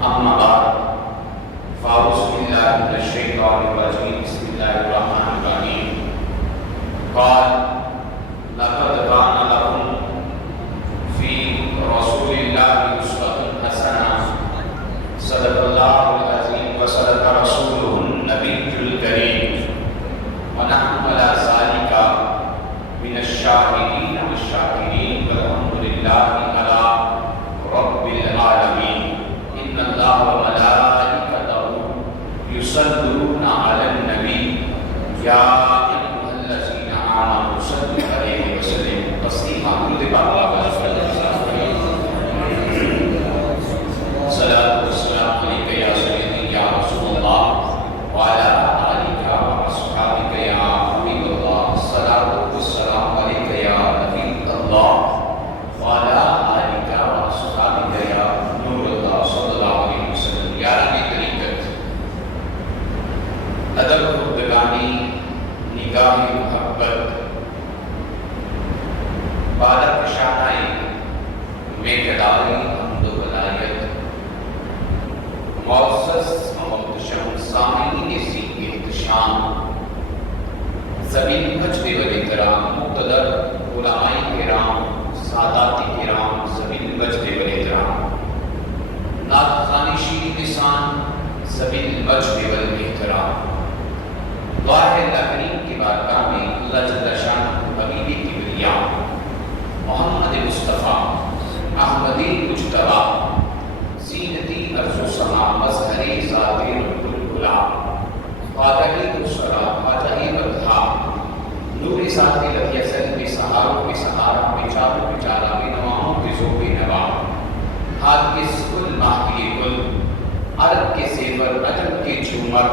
أما بعد فأعوذ بالله من الشيطان الرجيم بسم الله الرحمن الرحيم قال لقد كان لكم في رسول الله أسوة حسنة صدق الله العظيم وصدق رسوله النبي الكريم ونحن على ذلك من الشاهدين والشاكرين والحمد لله على رب العالمين إن الله وملائكته يصلون على النبي يا أيها الذين آمنوا صلوا عليه وسلموا تسليما صلاة والسلام عليك يا سيدي يا رسول الله وعلى آلك وأصحابك يا حبيب الله الصلاة والسلام عليك يا نبي الله وعلى آلك وأصحابك يا نور الله صلى الله عليه وسلم یا ربی طریقت ادب خردگانی نگاہ محبت بالک شاہی میکداری حمد و ولایت معزز محتشم سامعین سی احتشام زمین مجد والاحترام مقتدر علماء کرام سادات کرام زمین مجد والاحترام نعت خوانی شیرین لسان زمین مجد والاحترام دعا ہے اللہ کریم کی بارگاہ میں اللہ جل شان حبیب کبریا محمد مصطفیٰ احمدی مجتبی زینتی عرض و سما مظہری ذات رب الغلا فاتحی السرا فاتحی بدھا نور ذات لفی اصل بے سہاروں بے سہارا بے چاروں بے چارا بے نواؤں بے زو بے نوا ہاتھ کے سکل ماہ کے گل عرب کے زیور عجب کے جھومر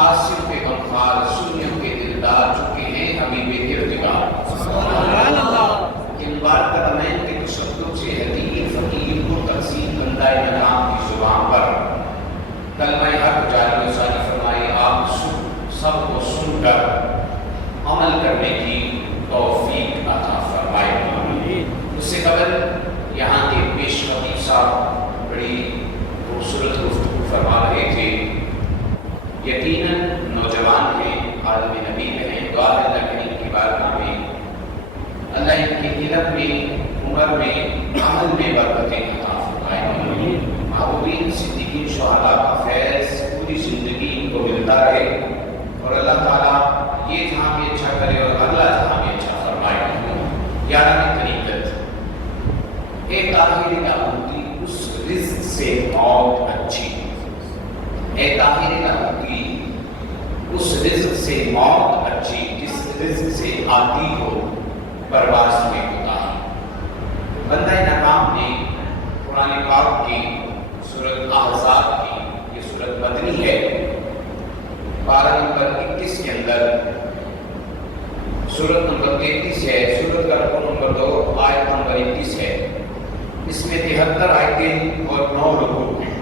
آصف کے غمخوار سنیوں کے دلدار چکے ہیں حبیب کردگار سبحان اللہ کن بار قدمین کے تشدد سے حدیر فقیر کو تقسیم بندہ نظام کی زبان پر کلمہ حق جاری و ساری فرمائے آپ سب کو سن کر عمل کرنے کی توفیق عطا فرمائے اس سے قبل یہاں کے پیش خطیب صاحب بڑی خوبصورت گفتگو فرما رہے تھے یقیناً نوجوان ہیں عالم نبی ہیں دعا ہے اللہ کریم کی بارگاہ میں اللہ ان کے علم میں عمر میں عمل میں برکتیں عطا فرمائے محبوبین صدیقین شہداء کا فیض پوری زندگی ان کو ملتا رہے اور اللہ تعالیٰ یہ جہاں بھی اچھا کرے اور اگلا جہاں بھی اچھا فرمائے 11ویں طریقت ایک آخری نعمتی اس رزق سے موت اچھی اے طاہر نعمتی اس رزق سے موت اچھی جس رزق سے آتی ہو پرواز میں کوتاہی بندہ ناکام نے قرآن پاک کی سورۃ احزاب کی یہ سورۃ مدنی ہے پارہ نمبر 21 کے اندر سورۃ نمبر 33 ہے سورۃ کا رقم نمبر 2 آیت نمبر 21 ہے اس میں 73 آیتیں اور 9 رکوع ہیں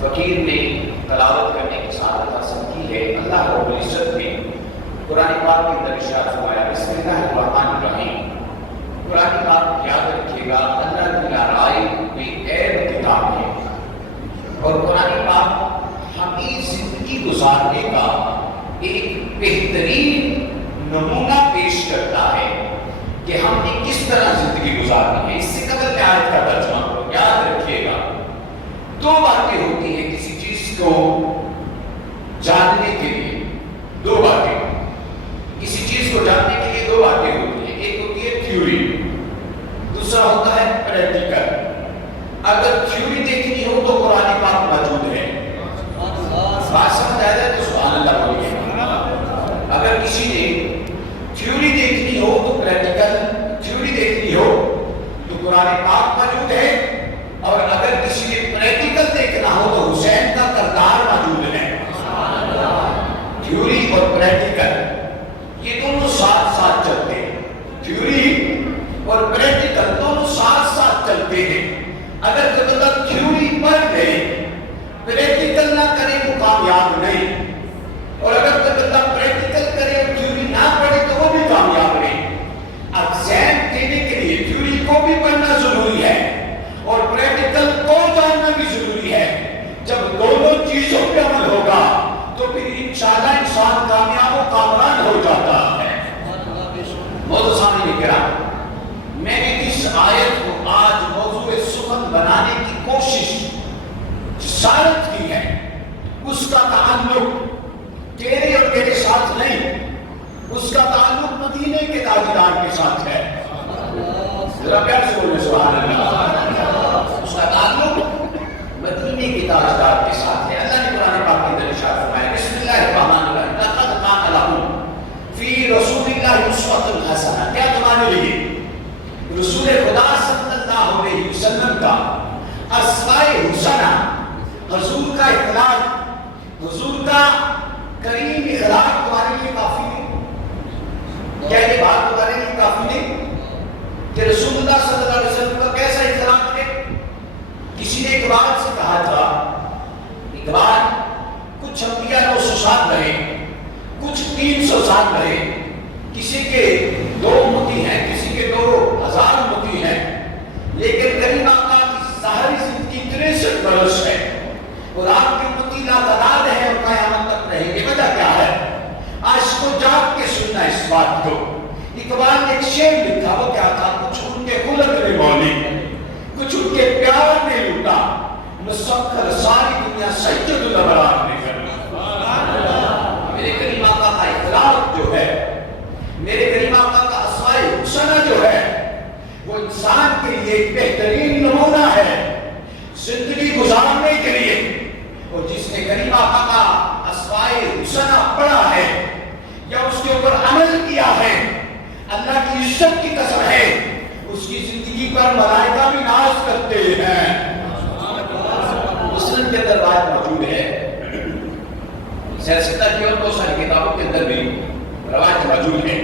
فقیر نے تلاوت کرنے کی سعادت حاصل کی ہے اللہ رب العزت نے قرآن پاک کے اندر ارشاد فرمایا بسم اللہ الرحمن الرحیم قرآن پاک یاد رکھیے گا اللہ کی رائے میں عیب کتاب ہے اور قرآن پاک ہمیں زندگی گزارنے کا ایک بہترین نمونہ پیش کرتا ہے کہ ہم نے کس طرح زندگی گزارنی ہے اس سے قبل آیت کا ترجمہ کرو یاد رکھیے گا دو باتیں ہوتی ہیں کسی چیز کو جاننے کے لیے دو باتیں کسی چیز کو جاننے کے لیے دو باتیں ہوتی ہیں ایک ہوتی ہے تھیوری دوسرا ہوتا ہے پریکٹیکل اگر تھیوری دیکھنی ہو تو قرآن پاک موجود ہے بات سمجھ آ جائے تو سبحان اللہ بولیے اگر کسی نے تھیوری دیکھنی ہو تو پریکٹیکل تھیوری دیکھنی ہو تو قرآن پاک موجود ہے اور اگر کسی نے پریکٹیکل دیکھنا ہو تو حسین کا کردار موجود ہے تھیوری اور پریکٹیکل یہ دونوں ساتھ ساتھ چلتے ہیں تھیوری اور پریکٹیکل دونوں ساتھ ساتھ چلتے ہیں اگر بندہ تھیوری پڑھ لے پریکٹیکل نہ کرے وہ کامیاب نہیں اور اگر بندہ پریکٹیکل کرے اور تھیوری نہ پڑھے تو وہ بھی کامیاب نہیں ایگزام دینے کے لیے تھیوری کو بھی پڑھنا ضروری ہے اور پریکٹیکل کو جاننا بھی ضروری ہوتی ہے. جب دونوں چیزوں پہ عمل ہوگا تو پھر انشاءاللہ انسان کامیاب و کامران ہو جاتا ہے. بہت سامنے کرام، میں نے اس آیت کو آج موضوع سخن بنانے کی کوشش جسارت کی ہے. اس کا تعلق تیرے اور میرے ساتھ نہیں، اس کا تعلق مدینے کے تاجدار کے ساتھ ہے. ذرا پیار سے بولے سبحان اللہ. اس کا تعلق مدینے کے تاجدار کے ساتھ ہے. اللہ نے قرآن پاک کے اندر ارشاد فرمایا بسم اللہ الرحمن الرحیم لقد کان لکم فی رسول اللہ اسوۃ حسنہ. کیا تمہارے لیے رسول خدا صلی اللہ علیہ وسلم کا اسوہ حسنہ، حضور کا اخلاق، حضور کا کریم اخلاق تمہارے لیے کافی نہیں؟ کیا یہ بات تمہارے لیے کافی نہیں کہ رسول اللہ صلی اللہ علیہ وسلم کا کیسا اخلاق ہے؟ کسی نے اقبال سے کہا تھا، اقبال کچھ انبیاء 900 سال رہے، کچھ 300 سال رہے، کسی کے 2 امتی ہیں، کسی کے 2000 امتی ہیں، لیکن کریم آقا کی ساری زندگی 63 برس ہے اور آپ کی امتی لاتعداد ہے اور قیامت تک رہیں گے. وجہ کیا ہے؟ آج کو جاگ کے سننا اس بات کو. اقبال نے ایک شعر لکھا، وہ کیا تھا؟ کچھ ان کے خلق نے مولی، کچھ ان کے پیار نے لوٹا، مسخر ساری دنیا سید الابرار نے کر. میرے کریم آقا کا اخلاق جو ہے، میرے کریم آقا کا اسوہ حسنہ جو ہے، وہ انسان کے لیے ایک بہترین نمونہ ہے زندگی گزارنے کے لیے. اور جس نے کریم آقا کا اسوہ حسنہ پڑھا ہے یا اس کے اوپر عمل کیا ہے، اللہ کی عزت کی قسم ہے اس کی زندگی پر ملائکہ بھی ناز کرتے ہیں. مسلم کے اندر روایت موجود ہے، سیرستہ کی اور بہت ساری کتابوں کے اندر بھی روایت موجود ہے،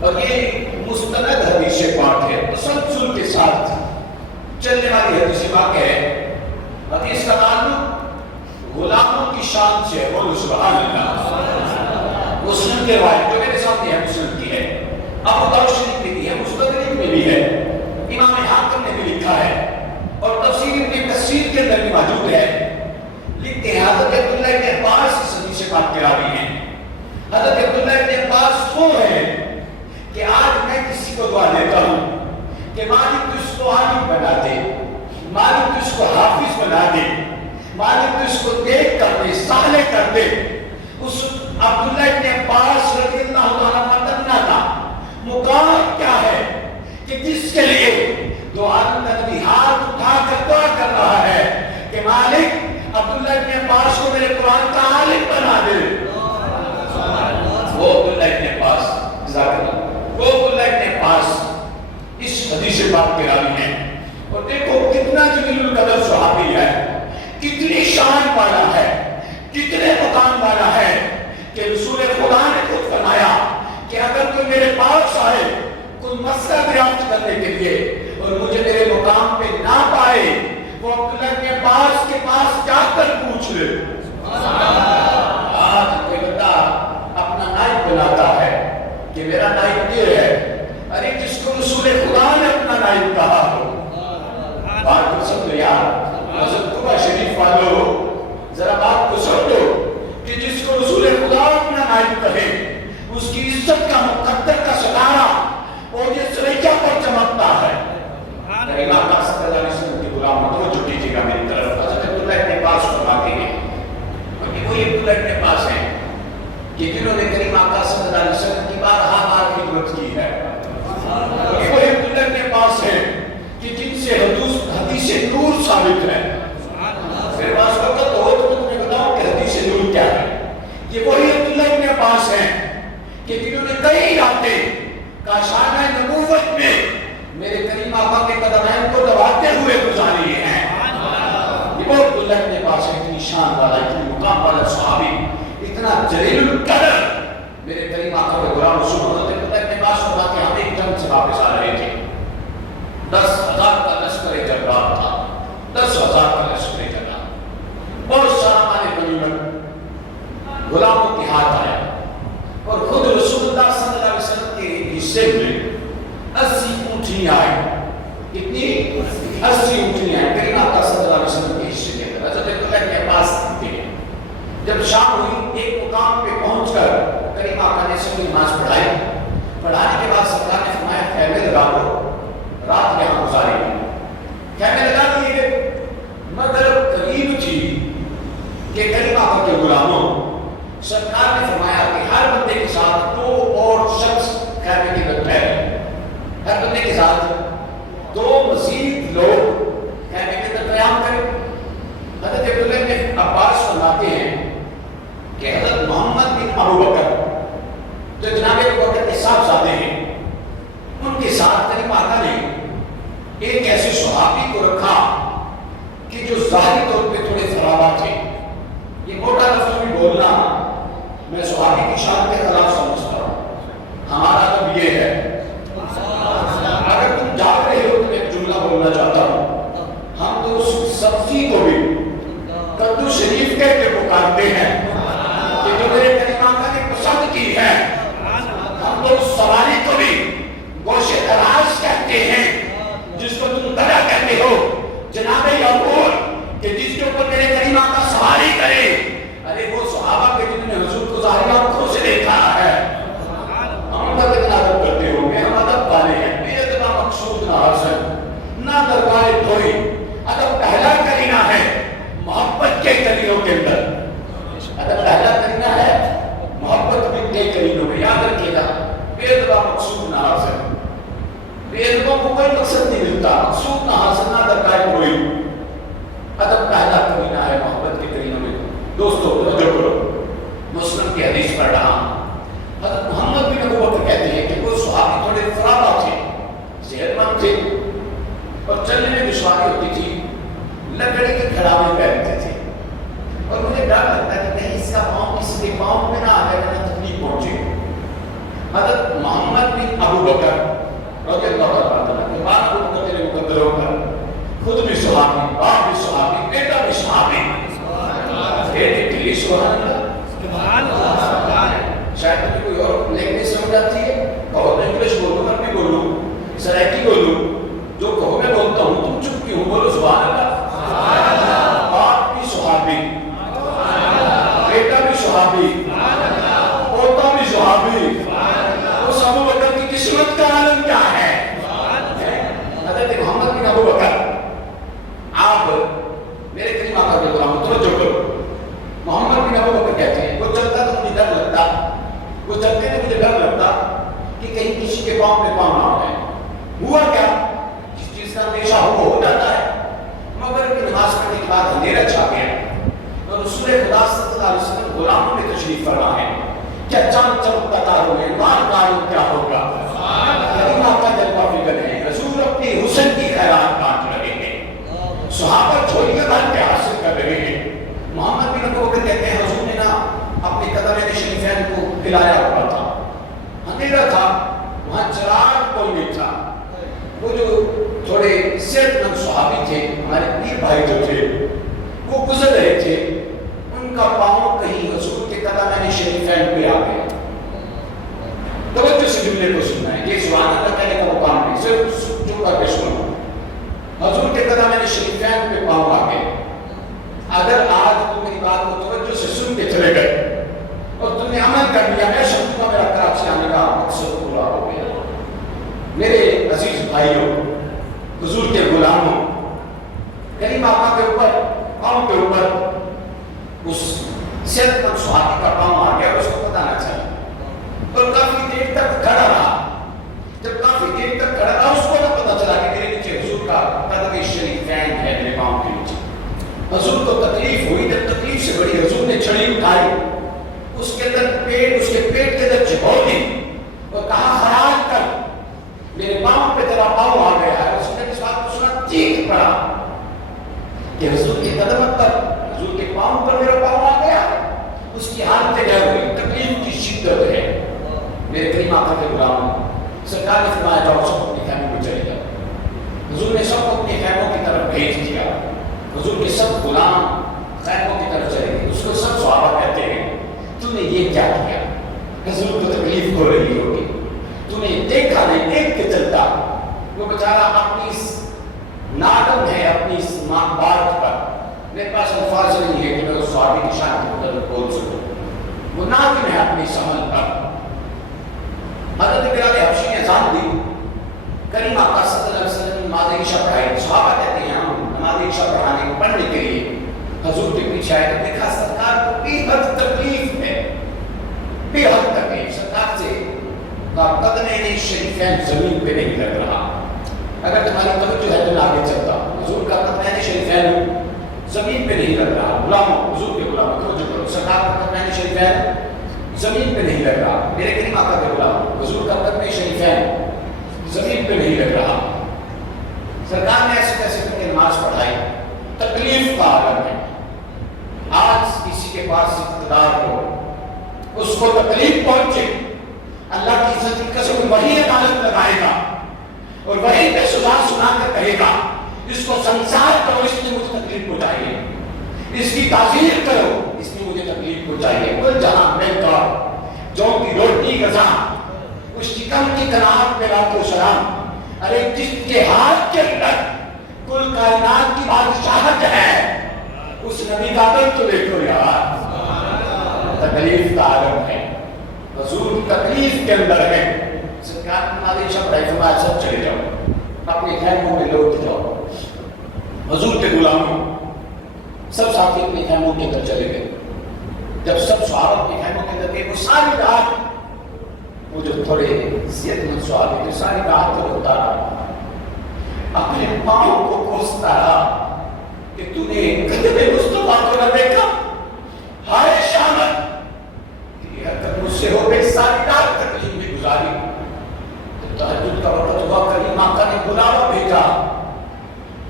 اور یہ مستند حدیث پاک ہے، تسلسل کے ساتھ چلنے والی حدیث پاک ہے. حدیث کا تعلق غلاموں کی شان سے ہے. بولو سبحان اللہ. مسلم کے روایت جو میرے سامنے ہے، مسلم کی ہے، ابو داؤد شریف میں بھی ہے، مستدرک میں بھی ہے، امام حاکم نے بھی لکھا ہے، اور تفسیر ابن کثیر کے اندر بھی موجود ہے. لکھتے ہیں حضرت عبداللہ ابن عباس اس حدیث پاک کے راوی ہیں. حضرت عبداللہ ابن عباس وہ ہے کہ آج میں کسی کو دعا دیتا ہوں کہ مالک تو اس کو عالم بنا دے، مالک تو اس کو حافظ بنا دے، مالک تو اس کو دیکھ کر دے، صالح کر دے. اس عبداللہ ابن عباس رضی اللہ عنہ تمنا تھا. مقام کیا ہے کہ جس کے لیے دعا نبی ہاتھ اٹھا کر دعا کر رہا ہے کہ مالک عبداللہ ابن عباس کو میرے قرآن کا عالم بنا دے. وہ عبداللہ ابن عباس، وہ عبداللہ ابن عباس اس حدیث پاک کے راوی ہیں. اور دیکھو کتنا جلیل القدر صحابی ہے، کتنی شان والا ہے، کتنے مقام والا ہے کہ رسول خدا نے خود فرمایا کہ اگر کوئی میرے پاس آئے کوئی مسئلہ دریافت کرنے کے لیے اور مجھے میرے مقام پہ نہ پائے، وہ عبداللہ کے پاس جا کر پوچھ لے. آج کوئی بندہ اپنا نائب بناتا ہے کہ میرا نائب یہ ہے. ارے جس کو رسول خدا نے اپنا نائب کہا ہو، بات کو سمجھو یار. حضرت قبا شریف والو ذرا بات کو سمجھو کہ جس کو رسول خدا اپنا نائب کہے، اس کی عزت کا مقدر کا ستارہ اور یہ سریچہ پر چمکتا ہے. کریم آقا صلی اللہ علیہ وسلم کی غلام توجہ کیجیے گا میری طرف. حضرت عبداللہ ابن عباس فرماتے ہیں، کیونکہ وہی عبداللہ ابن عباس ہیں کہ جنہوں نے کریم آقا صلی اللہ علیہ وسلم کی بارہا بار خدمت کی ہے. وہی عبداللہ ابن عباس ہیں کہ جن سے حدیث نور ثابت ہے. پھر بعض وقت ہو تو میں تمہیں بتاؤں کہ حدیث نور کیا ہے. یہ وہی عبداللہ ابن عباس ہیں کہ جنہوں نے کئی راتیں کاشانہ نبوت میں میرے کریم آقا کے قدمین کو دباتے ہوئے گزاری ہیں. یہ وہ عبداللہ ابن عباس ہے، اتنی شان والا، اتنی مقام والا صحابی، اتنا جلیل القدر. میرے کریم آقا کے غلام رسول حضرت عبداللہ ابن عباس فرماتے ہیں ہم ایک جنگ سے واپس آ رہے تھے. 10,000 کا لشکر جبار تھا، 10,000 کا لشکر جبار، بہت سارا مال غنیمت غلاموں کے ہاتھ آیا، اور خود رسول اللہ صلی اللہ علیہ وسلم کے حصے میں 80 اونٹنیاں آئیں. کتنی؟ 80 اونٹنیاں آئیں. کریم آقا صلی اللہ علیہ وسلم کے جب شام ہوئی ایک مقام پہ پہنچ کر کریم آقا نے سب نماز پڑھائی. پڑھانے کے بعد سرکار نے فرمایا خیمے لگا دو، رات یہاں گزاریں گے. خیمے لگا دیے مگر قریب تھی کہ کریم آقا کے غلاموں سرکار نے فرمایا کہ ہر بندے کے ساتھ 2 اور شخص خیمے کے اندر ٹھہرے. ہر بندے کے ساتھ 2 مزید لوگ خیمے کے اندر قیام کریں. حضرت عبداللہ بن عباس فرماتے ہیں کہ حضرت محمد بن ابو بکر جو جناب ابو بکر کے صاحبزادے ہیں، ان کے ساتھ کریم آقا نے ایک ایسے صحابی کو رکھا کہ جو ظاہری طور پہ تھوڑے خرابہ تھے. یہ موٹا لفظ بھی بولنا میں صحابی کی شان کے خلاف سمجھتا ہوں. ہمارا تو یہ ہے، اگر تم جاگ رہے ہو تو میں ایک جملہ بولنا چاہتا ہوں. ہم تو اس سبزی کو بھی کدو شریف کہہ کے پکارتے ہیں کہ جو میرے کریم آقا نے پسند کی ہے. ہم تو اس سواری کو بھی گوشت دراز کہتے ہیں جس کو تم دڑا کہتے ہو جناب یعقوب کہ جس کے اوپر میرے کریم آقا سواری کرے. ارے وہ صحابہ کے جنہوں نے حضور کو ظاہری آنکھوں سے دیکھا ہے. ہم کا کتنا ادب کرتے ہوں گے، ہم ادب والے ہیں. بے ادب مقصود نہ حاصل نہ درگاہ کوئی. ادب پہلا کرینہ ہے محبت کے کرینوں کے اندر. ادب پہلا کرینہ ہے محبت کے کرینوں میں. یاد رکھیے گا بے ادب مقصود نہ حاصل. بے ادبوں کو کوئی مقصد نہیں ملتا، مقصود نہ حاصل نہ درگاہ کوئی. ادب پہلا کرینہ ہے محبت کے کرینوں میں. دوستو توجہ کرو، مسلم کی حدیث پڑھ رہا ہوں. حضرت محمد بن ابو بکر کہتے ہیں کہ وہ صحابی تھوڑے فرابہ تھے، صحت مند تھے اور چلنے میں دشواری ہوتی تھی. لکڑی کے کھڑاوے پہنتے تھے اور مجھے ڈر لگتا ہے کہ کہیں اس کا پاؤں کسی کے پاؤں میں نہ آ جائے نہ تکلیف پہنچے. حضرت محمد بن ابو بکر رضی اللہ عنہ کے بعد ابو بکر کے مقدروں پر خود بھی صحابی، باپ بھی صحابی، بیٹا بھی صحابی. بیٹے کے لیے سبحان اللہ. شاید تمہیں کوئی اور لینگویج سمجھ آتی ہے، اور انگلش بولوں میں بھی بولوں، سرائکی بولوں، جو کہو میں بولتا ہوں. تم چپ کیوں بولو سبحان اللہ. باپ بھی صحابی، بیٹا بھی صحابی، پوتا بھی صحابی. اس ابو بکر کی قسمت کا عالم کیا ہے. حضرت محمد بن ابو بکر آپ میرے کریم آقا کے غلام توجہ کرو. محمد بن ابو بکر کہتے ہیں وہ چلتا تو مجھے ڈر لگتا، وہ چلتے تو مجھے ڈر لگتا کہ کہیں کسی کے پاؤں میں پاؤں نہ آ جائے. ہوا کیا، جس چیز کا اندیشہ ہو جاتا ہے. مگر نماز پڑھنے کے بعد اندھیرا چھا گیا اور رسول خدا صلی اللہ علیہ وسلم غلاموں میں تشریف فرما ہے. کیا چاند چمکتا تاروں میں مال معلوم کیا ہوگا. کریم آقا جلوہ فکر ہے، رسول اپنی حسن کی خیرات بانٹ رہے ہیں، صحابہ جھولیاں بھر کے حاصل کر رہے ہیں. محمد بن ابو بکر کہتے ہیں حضور نے نا اپنے قدمین شریفین کو ہلایا ہوا تھا. اندھیرا تھا، وہاں چراغ کوئی نہیں تھا. وہ جو تھوڑے صحت مند صحابی تھے، ہمارے پیر بھائی جو تھے، وہ گزر رہے تھے. ان کا پاؤں کہیں حضور کے قدمین شریفین پہ آ گیا. توجہ سے جملے کو سننا ہے، یہ سبحان اللہ کہنے کا مقام نہیں، صرف چپ کر کے سنو. حضور کے قدمین شریفین پہ پاؤں آ گئے. اگر آج تم میری بات کو توجہ سے سن کے چلے گئے اور تم نے عمل کر لیا، میں سمجھوں میرا کراچی آنے کا مقصد پورا ہو گیا. میرے عزیز بھائیوں، حضور کے غلاموں، کریم آقا کے اوپر پاؤں کے اوپر اس صحت مند صحابی کا پاؤں آ گیا اور اس کو پتہ نہ چلا اور کافی دیر تک کھڑا رہا. جب کافی دیر تک کھڑا رہا اس کو نہ پتہ چلا کہ میرے نیچے حضور کا قدم شریفین ہے، میرے پاؤں کے نیچے. حضور کو تکلیف ہوئی، جب تکلیف سے بڑی حضور نے چھڑی اٹھائی، اس کے اندر پیٹ، اس کے پیٹ کے اندر چبھو دی اور کہا خیال کر میرے پاؤں پہ تیرا پاؤں آ گیا ہے. اس نے اس بات کو سنا، چیخ پڑا کہ حضور کے قدم پر، حضور کے پاؤں پر میرا پاؤں آ گیا. اس کی حالت کیا ہوئی، تکلیف کی شدت ہے. میرے کریم آقا کے غلاموں، سرکار نے فرمایا جاؤ سب اپنے خیموں میں چلے جاؤ. حضور نے سب کو اپنے خیموں کی طرف بھیج دیا. حضور کے سب غلام خیموں کی طرف چلے گئے. اس کو سب صحابہ کہتے ہیں تم نے یہ کیا کیا، حضور کو تکلیف ہو رہی ہوگی، تم نے دیکھا نہیں، دیکھ کے چلتا. وہ بیچارہ اپنی نادم ہے اپنی اس بات پر. میرے پاس الفاظ نہیں ہے کہ میں اس صحابی کی شان کے متعلق بول سکوں. وہ ناظم ہے اپنی سمجھ پر. حضرت بلال حبشی نے اذان دی, کریم آقا صلی اللہ علیہ وسلم نے نماز عشاء پڑھائی. صحابہ کہتے ہیں ہم نماز عشاء پڑھنے کے لیے حضور کے پیچھے آئے تو دیکھا سرکار کو بے حد تکلیف ہے, بے حد تکلیف. سرکار سے قدمین شریفین زمین پہ نہیں لگ رہا. اگر تمہاری توجہ ہے تو آگے چلتا. حضور کا قدمین شریفین زمین پہ نہیں لگ رہا. غلاموں, حضور کے غلاموں توجہ کرو, سرکار کا قدمین شریفین زمین پہ نہیں لگ رہا. میرے کریم آقا کے غلام, حضور کا قدمین شریفین زمین پہ نہیں لگ رہا. سرکار نے ایسے کیسے کر کے نماز پڑھائی. تکلیف کا عالم ہے. آج کسی کے پاس اقتدار ہو, اس کو تکلیف پہنچے, اللہ کی عزت کی قسم وہی عدالت لگائے گا اور وہی پہ سزا سنا کر کہے گا اس کو سنسار کرو, اس نے مجھے تکلیف پہنچائی ہے, اس کی تعزیر کرو, اس نے مجھے تکلیف پہنچائی ہے. کل جہاں میں کا جو کی روٹی غذا اس چکن کی قناعت میں رات و شرام. ارے جس کے ہاتھ کے اندر کل کائنات کی بادشاہت ہے, اس نبی کا دل تو دیکھو یار. تکلیف کا عالم ہے, حضور تکلیف کے اندر ہے. سرکار نے نماز عشاء پڑھائی, فرمایا سب چلے جاؤ, اپنے خیموں میں لوٹ جاؤ. حضور کے غلاموں سب ساتھی اپنے خیموں کے اندر چلے گئے. جب سب صحابہ اپنے خیموں کے اندر گئے, وہ ساری رات, وہ جو تھوڑے صحت مند صحابہ تھے, ساری رات کو روتا رہا, اپنے پاؤں کو کوستا رہا کہ تو نے قدم مصطفیٰ کو نہ دیکھا. ہائے شامت, یہ حرکت مجھ سے ہو گئی. ساری رات تکلیف میں گزاری. تہجد کا وقت ہوا, کریم آقا نے بلاوا بھیجا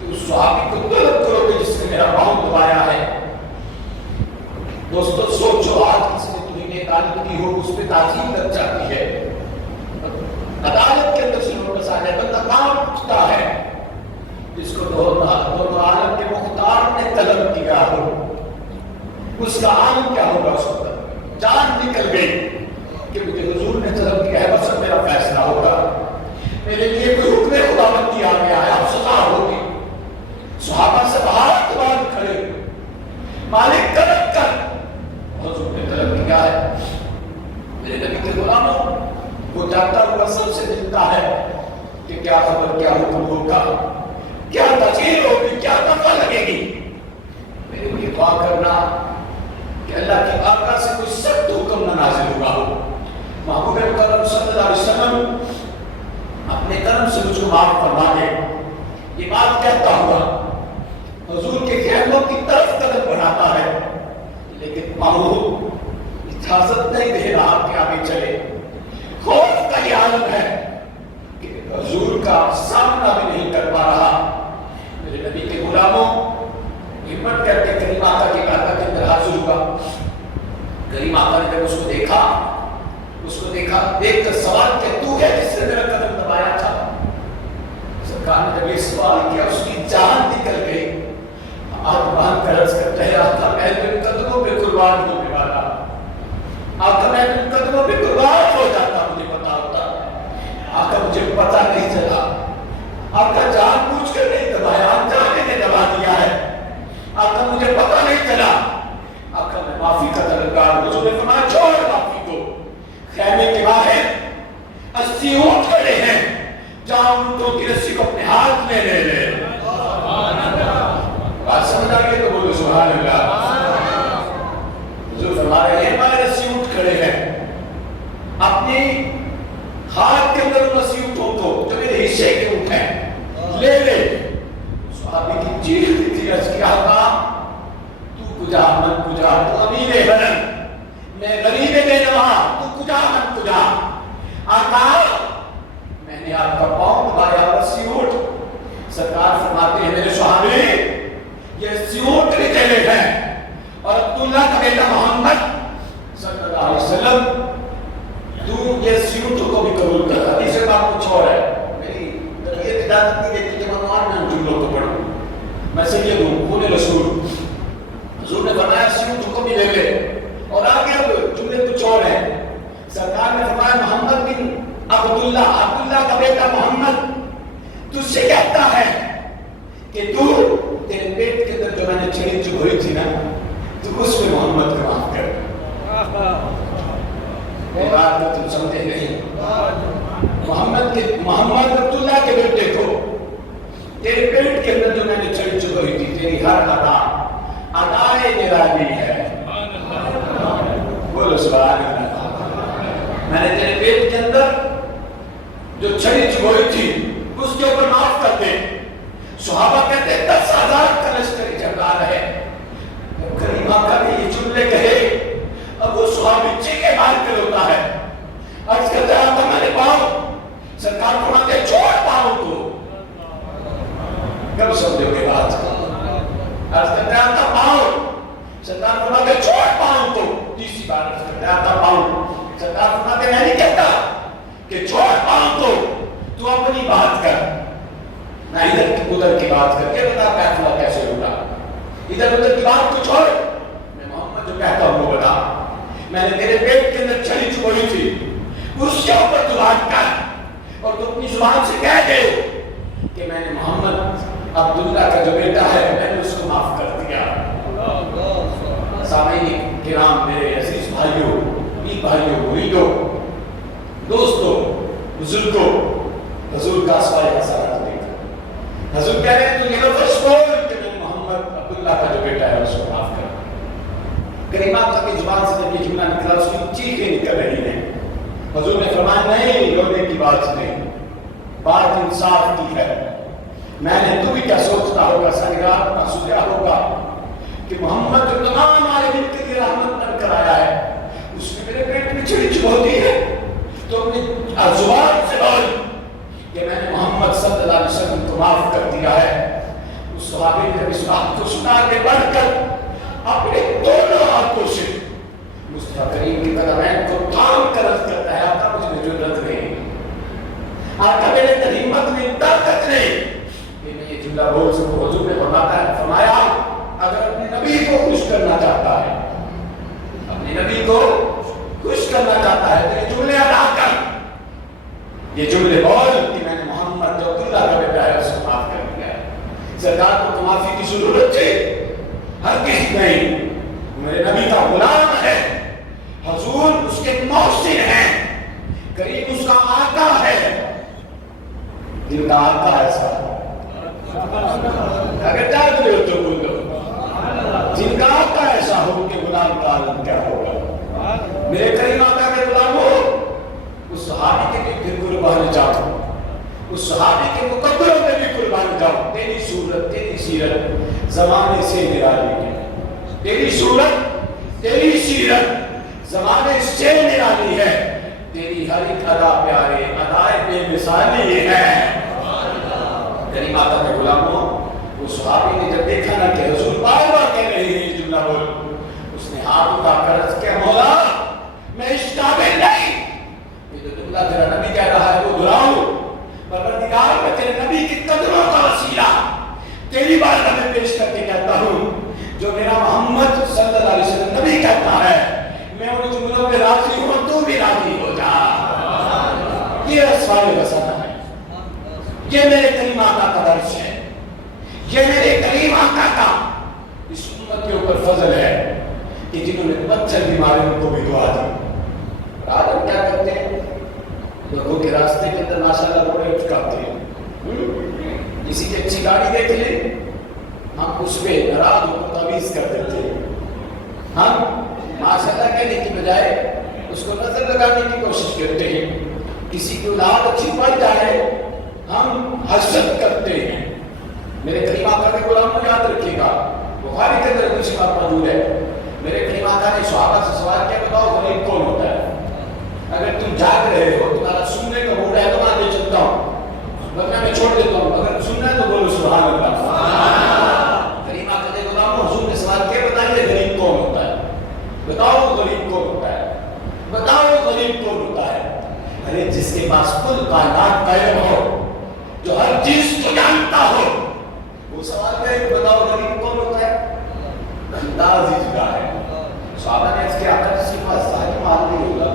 کہ اس صحابی کو طلب کرو کہ جس نے میرا پاؤں دبایا ہے. دوستو سوچو, آج کسی نے تمہیں ایک عادت کی ہو, اس پہ تعظیم لگ جاتی ہے. عدالت کے اندر سے نوٹس آ جائے, بندہ کام اٹھتا ہے. جس کو دونوں عالم کے مختار نے طلب کیا ہو, اس کا عالم کیا ہوگا اس وقت. جان نکل گئی کہ مجھے حضور نے طلب کیا ہے, بس اب میرا فیصلہ ہوگا, میرے لیے کوئی حکم خداوندی آ گیا ہے, اب سزا ہوگی. صحابہ سے ہاتھ باندھ کھڑے, مالک طلب کر. حضور نے طلب کیا ہے. میرے نبی کے غلاموں, وہ جاتا ہوا سب سے ملتا ہے کہ کیا خبر, کیا حکم ہوگا, کیا تجھیل ہوگی, کیا دفعہ لگے گی. میرے لیے دعا کرنا کہ اللہ کے آقا سے کوئی سخت حکم نہ نازل ہوا ہو. محبوب کرم صلی اللہ علیہ وسلم اپنے کرم سے مجھ کو معاف فرما دے. یہ بات کہتا ہوا حضور کے خیموں کی طرف قدم بڑھاتا ہے, لیکن محبوب اجازت نہیں دے رہا کہ آگے چلے. خوف کا یہ عالم ہے کہ حضور کا سامنا بھی نہیں کر پا رہا. میرے نبی کے غلاموں ہمت کر کے کریم آقا کی بارگاہ کے اندر حاضر ہوا. کریم آقا نے جب اس کو دیکھا, دیکھ کر سوال کیا, تو ہے جس نے میرا قدم دبایا تھا. سرکار نے جب یہ سوال کیا, اس کی جان نکل گئی. آج باندھ کر عرض کرتا ہے, آقا میں اپنے قدموں پہ قربان ہونے والا, آقا میں اپنے قدموں پہ قربان ہو جاتا, مجھے پتا ہوتا. آقا مجھے پتا نہیں چلا, آقا جان پوچھ کر نہیں دبایا, جانے نے دبا دیا ہے. آقا مجھے پتا نہیں چلا, آقا میں معافی کا طلبگار ہوں. حضور نے فرمایا چھوڑ معافی کو. خیمے کے باہر 80 اونٹ کھڑے ہیں, جہاں اونٹوں کی رسی کو اپنے ہاتھ میں لے لے. بات سمجھ آ گئی تو بولو سبحان اللہ. حضور فرما رہے ہیں ہمارے 80 اونٹ کھڑے ہیں, اپنی ہاتھ کے اندر 80 اونٹوں کو جو میرے حصے کے اونٹ ہیں لے لے. صحابی کی چیخ تھی, عرض کیا آقا تو کجا من کجا, تو امیر حرم, میں غریب بے نوا, تو کجا من کجا. آقا میں نے آپ کا پاؤں دبایا 80 اونٹ. سرکار فرماتے ہیں میرے صحابی یہ 80 اونٹ نکلے ہیں, اور عبداللہ کا بیٹا محمد صلی اللہ علیہ وسلم تو یہ 80 اونٹوں کو بھی قبول کر. حدیث سے بات کچھ اور ہے, میری طبیعت اجازت نہیں دیتی کہ میں ان جملوں کو پڑھوں. میں سید ہوں, خون رسول. حضور نے فرمایا 80 اونٹوں کو بھی لے لے, اور آگے اب جملے کچھ اور ہیں. سرکار نے فرمایا محمد بن عبداللہ کا بیٹا محمد تجھ سے کہتا ہے کہ تو تیرے پیٹ کے اندر جو میں نے چھڑی چبھوئی تھی نا, تو اس میں محمد کو معاف کر. یہ بات میں تم سمجھے نہیں. محمد عبداللہ کے بیٹے کو تیرے پیٹ کے اندر جو میں نے چھڑی چبوئی تھی، تیری ہر ادائے نرالی ہے. بولو سبحان اللہ. میں نے تیرے پیٹ کے اندر جو چھڑی چبوئی تھی اس کے اوپر معاف کر دے. صحابہ کہتے 10,000 کا لشکر جھگڑا رہے. کریم آقا نے یہ جملے کہے اب وہ صحابی چیخے مار کے روتا ہے. عرض کرتا ہے میں نے پاؤں سرکار فرماتے چھوڑ پاؤں کو. کب سمجھو گے بات؟ عرض کرتا ہے پاؤں سرکار فرماتے چھوڑ پاؤں کو. تیسری بار عرض کرتا ہے پاؤں سرکار فرماتے میں نہیں کہتا کہ چھوڑ پاؤں کو، تو اپنی بات کر. میں ادھر کی ادھر کی بات کر کے بتا قافلہ کیسے اٹھا. ادھر ادھر کی بات کو چھوڑ، میں محمد جو کہتا ہوں وہ بتا. میں نے تیرے پیٹ کے اندر چھڑی چبوئی تھی اس کے اوپر تو بات کر اور تو اپنی زبان سے کہہ دے کہ میں نے محمد عبداللہ کا جو بیٹا ہے میں نے اس کو معاف کر دیا. سامعین کرام، میرے عزیز بھائیوں، پیر بھائیوں، مریدوں، دوستوں، بزرگوں، حضور کا سوائے حسنات دیکھا. حضور کہہ رہے ہیں تو یہ لفظ بول کہ میں محمد عبداللہ کا جو بیٹا ہے اس کو معاف کر. کریم آقا کی زبان سے جب یہ جملہ نکلا اس کی چیخیں نکل رہی ہیں. حضور نے فرمایا نہیں، رونے کی بات نہیں، بات انصاف کی ہے. میں نے تو بھی کیا سوچتا ہوگا، سنگرام کا سوچا ہوگا کہ محمد جو تمام عالمین کے لیے رحمت بن کر آیا ہے اس میں میرے پیٹ میں چھڑی چبھوتی ہے. تو اپنی زبان سے بول کہ میں نے محمد صلی اللہ علیہ وسلم کو معاف کر دیا ہے. اس صحابی نے اس بات کو سنا کے بڑھ کر اپنے دونوں ہاتھوں سے مصطفیٰ کریم کی قدمین کو تھام کر عرض کرتا ہے آقا مجھ میں جرأت نہیں، آقا میرے اندر ہمت نہیں، طاقت نہیں کہ میں یہ جملہ بول سکوں. حضور نے فرمایا اگر اپنے نبی کو خوش کرنا چاہتا ہے، اپنے نبی کو خوش کرنا چاہتا ہے تو یہ جملے ادا کر، یہ جملے بول کہ میں نے محمد جو عبداللہ کا بیٹا ہے اس کو معاف کر دیا ہے. سرکار کو معافی کی ضرورت ہے ہرگز نہیں. میرے نبی کا غلام ہے، حضور اس کے محسن ہیں، کریم اس کا آقا ہے. دل کا آقا ایسا اگر چاہتے ہو تو بولو، دل کا آقا ایسا ہو کہ غلام کا عالم کیا ہوگا. میرے کریم آقا کے غلام ہو، اس صحابی کے بھی پھر قربان جاؤ، اس صحابی کے مقدروں میں بھی قربان جاؤ. تیری صورت تیری سیرت زمانے سے نرالی ہے، تیری صورت تیری سیرت زمانے سے نرالی ہے. تیری ہر ایک ادا پیارے ادائے بے مثالی ہے. کریم آقا کے غلاموں، وہ صحابی نے جب دیکھا نا کہ حضور بار بار کہہ رہے ہیں یہ جملہ بول، اس نے ہاتھ اٹھا کر عرض کیا مولا میں اس قابل نہیں، یہ جو جملہ تیرا نبی کہہ رہا ہے وہ دہراؤ. پروردگار میں تیرے نبی کی قدروں کا وسیلہ تیری بارگاہ میں پیش کر کے کہتا ہوں جو میرا محمد صلی اللہ علیہ وسلم نبی کہتا ہے میں ان جملوں پہ راضی ہوں، تو بھی راضی ہو جا. یہ اسوائے وسطہ ہے، یہ میرے کریم آقا کا درس ہے، یہ میرے کریم آقا کا اس امت کے اوپر فضل ہے کہ جنہوں نے پتھر بھی مارے ان کو بھی دعا دی. آج ہم کیا کرتے ہیں، لوگوں کے راستے کے اندر ماشاءاللہ بڑے چکاتے ہیں، کسی کی اچھی گاڑی دیکھ لیں ہم اس پہ ناراض ہو کر تعویذ کر دیتے ہیں. ہم ماشاءاللہ کہنے کی بجائے اس کو نظر لگانے کی کوشش کرتے ہیں. کسی کی اولاد اچھی پائی جائے ہم حسد کرتے ہیں. میرے کریم آقا کے غلاموں یاد رکھیے گا، بخاری کے اندر کچھ بات موجود ہے. میرے کریم آقا نے صحابہ سے سوال کیا بتاؤ غریب کون ہوتا ہے؟ اگر تم جاگ رہے ہو تمہارا سننے کا موڈ ہے تو میں آگے چلتا ہوں، ورنہ میں چھوڑ دیتا ہوں. اگر سننا ہے تو بولو سبحان اللہ. کریم آقا کے غلاموں حضور نے سوال کیا بتائیے غریب کون ہوتا ہے؟ بتاؤ غریب کون ہوتا ہے، بتاؤ غریب کون ہوتا ہے؟ ارے جس کے پاس کل کائنات قائم ہو، جو ہر چیز کو جانتا ہو، وہ سوال کرے کہ بتاؤ غریب کون ہوتا ہے؟ انداز ہی جدا ہے. صحابہ نے اس کے آقا جس کے پاس ظاہر مال نہیں ہوگا،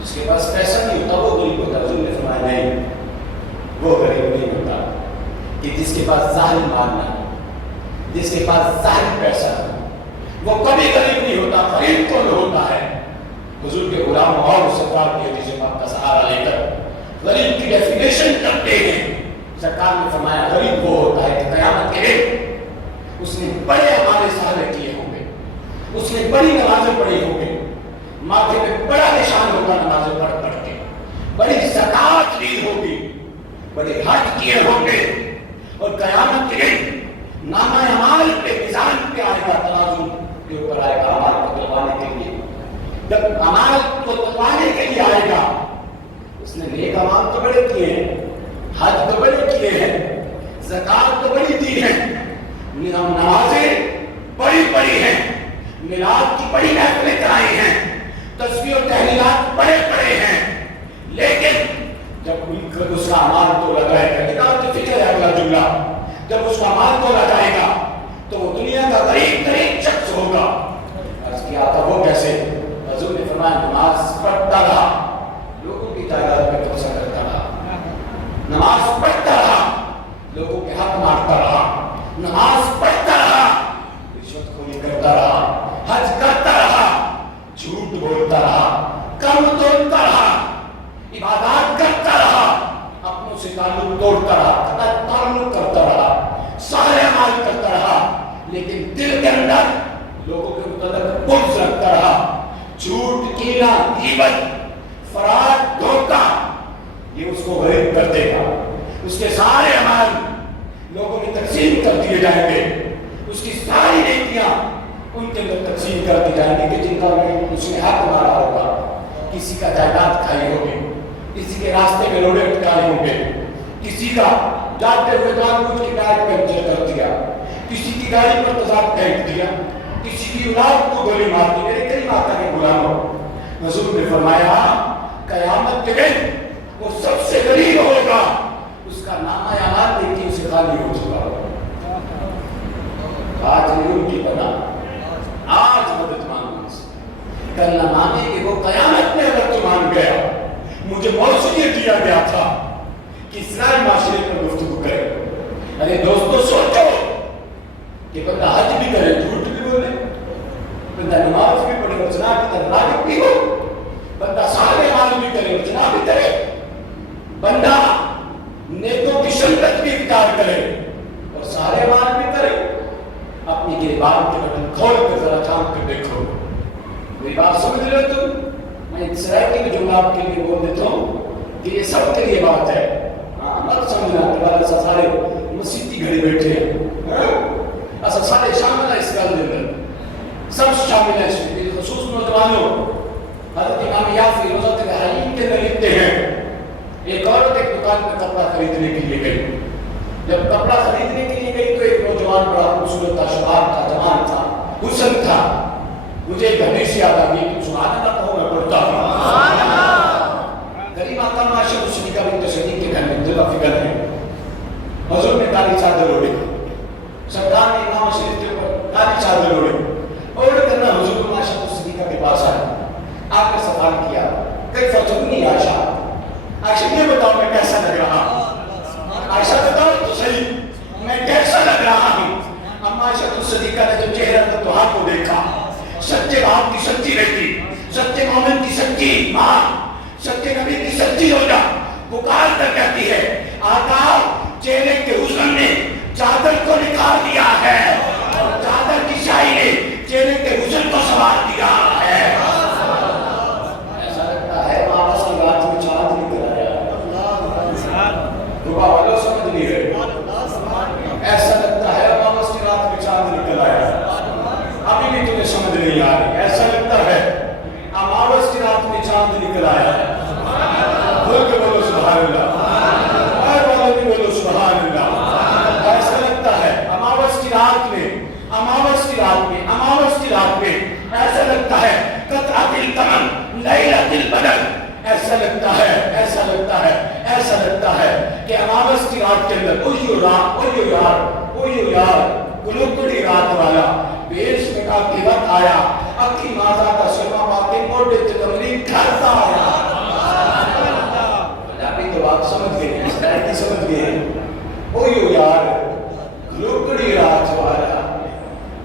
جس کے پاس پیسہ نہیں ہوتا وہ غریب ہوتا. حضور نے فرمایا نہیں، وہ غریب نہیں ہوتا کہ جس کے پاس ظاہر مال نہیں، جس کے پاس ظاہر پیسہ نہیں، وہ کبھی غریب نہیں ہوتا، غریب کون ہوتا ہے؟ حضور کے غلام اور سرکار کی حدیث پاک کا سہارا لے کر غریب کی ڈیفینیشن کرتے ہیں۔ سرکار نے فرمایا غریب وہ ہوتا ہے کہ قیامت کے دن اس نے بڑے اعمال صالح کیے ہوں گے، اس نے بڑی نمازیں پڑھی ہوں گی، ماتھے پہ بڑا نشان ہوگا نمازیں پڑھ پڑھ کے، بڑی زکات دی ہوگی، بڑے حج کیے ہوں گے، اور قیامت کے دن نامہ اعمال پہ میزان پہ آئے گا، ترازو کے اوپر آئے گا اعمال کو تلوانے کے لیے۔ جب اعمال کو تلوانے کے لیے آئے گا، اس نے نیک اعمال تو بڑے کیے ہیں، حج تو بڑے کیے ہیں، زکات تو بڑی دی ہے، نمازیں بڑی پڑھی ہیں، میلاد کی بڑی محفلیں کرائی ہیں، تسبیح و تحلیلات بڑے پڑے ہیں، لیکن جب اس کا اعمال تو لگائے گا، کتاب کی فکر ہے اگلا جملہ، جب اس کا اعمال تو لگائے گا تو وہ دنیا کا غریب ترین شخص ہوگا۔ عرض کیا تھا وہ کیسے؟ حضور نے فرمایا نماز پڑھتا رہا، لوگوں کی تعداد میں توسع کرتا رہا، نماز پڑھتا رہا، لوگوں کے حق مارتا رہا، نماز پڑھتا رہا، رشوت خوری کرتا رہا، حج کرتا رہا، جھوٹ بولتا رہا، کم توڑتا رہا، عبادات کرتا رہا، اپنوں سے تعلق توڑتا رہا، تعلق کرتا رہا، سارے اعمال کرتا رہا، لیکن دل کے اندر لوگوں کے متعلق بغض رکھتا رہا، جھوٹ، کینہ، غیبت، فرار، دھوکہ، یہ اس کو غریب کر دے گا۔ اس کے سارے اعمال لوگوں میں تقسیم کر دیے جائیں گے، اس کی ساری نیکیاں ان کے اندر تقسیم کر دی جائیں گی کہ جن کا اس نے حق مارا ہوگا، کسی کا جائیداد کھائی ہوگی، کسی کے راستے میں روڑے اٹکائے ہوں گے، کسی کا جاتے ہوئے جان بوجھ کے ٹائر پنچر کر دیا، کسی کی گاڑی پر تضاد پھینک دیا، کسی کی اولاد کو گولی مار دی۔ میرے کئی ماتا کے غلاموں، حضور نے فرمایا قیامت کے دن وہ سب سے غریب ہوگا، اس کا نامہ اعمال نیکی سے خالی ہو چکا ہوگا۔ آج ان کی بنا، آج مدد مانگنے سے کل نہ مانے کہ وہ قیامت میں اگر تو مان گیا۔ مجھے موصلیت دیا گیا تھا کہ اسرائیل معاشرے پر گفتگو کرے۔ ارے دوستو سوچو کہ بندہ حج بھی کرے، جھوٹ بھی بولے، بندہ نماز بھی پڑھے، وچنا کی طرف راغب بھی ہو، بندہ سارے اعمال بھی کرے، وچنا بھی کرے، بندہ نیکوں کی شرکت بھی اختیار کرے اور سارے اعمال بھی کرے۔ اپنی گریبان کے بٹن کھول کر ذرا جھانک کر دیکھو۔ میری بات سمجھ رہے ہو تم؟ میں اسرائیل کے جملہ آپ کے لیے بول دیتا ہوں کہ یہ سب کے لیے بات ہے۔ ہاں مت سمجھنا کہ والا سارے مسیحی گھڑی بیٹھے ہیں، ایسا سارے شامل ہے اس گل کے اندر، سب شامل ہے اس میں۔ خصوص نوجوانوں، حضرت امام یافعی روضۃ الحائین کے اندر لکھتے ہیں ایک عورت ایک دکان میں کپڑا خریدنے کے لیے گئی۔ جب کپڑا خریدنے کے لیے گئی تو ایک نوجوان بڑا خوبصورت تھا، شباب تھا، جوان تھا، حسن تھا۔ مجھے ایک حدیث یاد آ گئی کہ سبحان اللہ کہو میں پڑھتا ہوں۔ غریب آقا معاشر صدیقہ بنت صدیق کے گھر میں جگہ فکر ہے، حضور نے کالی چادر اوڑھی، سرکار نے امام شریف کے اوپر کالی چادر اوڑھی، اوڑھ کر حضور معاشر صدیقہ کے پاس آئے، آ کر سوال کیا کیف تبنی عائشہ، عائشہ یہ بتاؤ میں کیسا لگ رہا، عائشہ بتاؤ تو صحیح میں کیسا لگ رہا ہوں۔ اما عائشہ صدیقہ نے جب چہرہ پر توہا کو دیکھا، سچے باپ کی سچی بیٹی، سچے مومن کی سچی ماں، سچے نبی کی سچی روزہ پکار کر کہتی ہے آقا چہرے کے حسن نے چادر کو نکال دیا ہے، چادر کی شاہی نے چہرے کے حسن کو سنوار دیا ہے۔ ایسا لگتا ہے واپس کی رات میں چاند نکل آیا، دعا والوں سمجھ نہیں رہے، ایسا لگتا ہے واپس کی رات میں چاند نکل آیا، ابھی بھی تمہیں سمجھ نہیں آ رہی، ایسا لگتا ہے اماوس کی رات میں چاند نکل آیا ہے۔ بول کے بولو سبحان اللہ، اور والوں بھی بولو سبحان اللہ۔ ایسا لگتا ہے اماوس کی رات میں، اماوس کی رات میں، اماوس کی رات میں ایسا لگتا ہے قطعۃ القمر لیلۃ البدر، ایسا لگتا ہے، ایسا لگتا ہے، ایسا لگتا ہے کہ اماوس کی رات کے اندر اویو رات، اویو یار، اویو یار، گلوکڑی رات والا بیش میں کا وقت آیا، اکی مازا کا سرما پاکے موڑے تکملی گھرتا آیا۔ پنجابی تو آپ سمجھ گئے ہیں، اسرائیلی سمجھ گئے ہیں۔ اویو یار گلوکڑی رات والا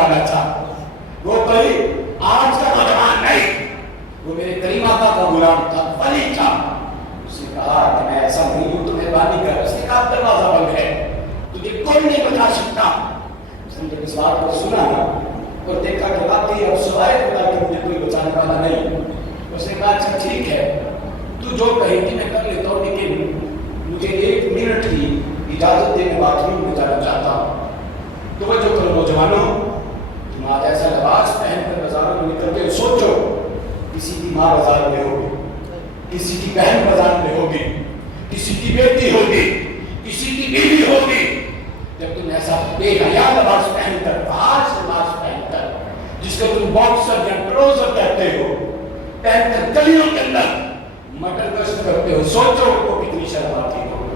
والا تھا، وہ کوئی آج کا نوجوان نہیں، وہ میرے کریم آقا کا غلام تھا، ولی تھا۔ اس نے کہا کہ میں ایسا نہیں ہوں تو مہربانی کر۔ اس نے کہا دروازہ بند ہے، تجھے کوئی نہیں بتا سکتا۔ اس نے جب اس بات کو سنا اور دیکھا کہ واقعی اب سوائے خدا کے مجھے کوئی بچانے والا نہیں، اس نے کہا اچھا ٹھیک ہے، تو جو کہے گی میں کر لیتا ہوں، لیکن مجھے 1 منٹ کی اجازت دے کے باتھ روم میں جانا چاہتا ہوں۔ توجہ کرو نوجوانوں، تم آج ایسا لباس پہن کر بازاروں میں نکل کے سوچو، کسی کی ماں بازار میں ہوگی، کسی کی بہن بازار میں ہوگی، کسی کی بیٹی ہوگی، کسی کی بیوی ہوگی، جب تم ایسا بے حیا لباس پہن کر، خاص لباس پہن کر، جس کو تم باکسر یا ٹروزر کہتے ہو، پہن کر گلیوں کے اندر مٹر گشت کرتے ہو، سوچو ان کو کتنی شرم آتی ہو۔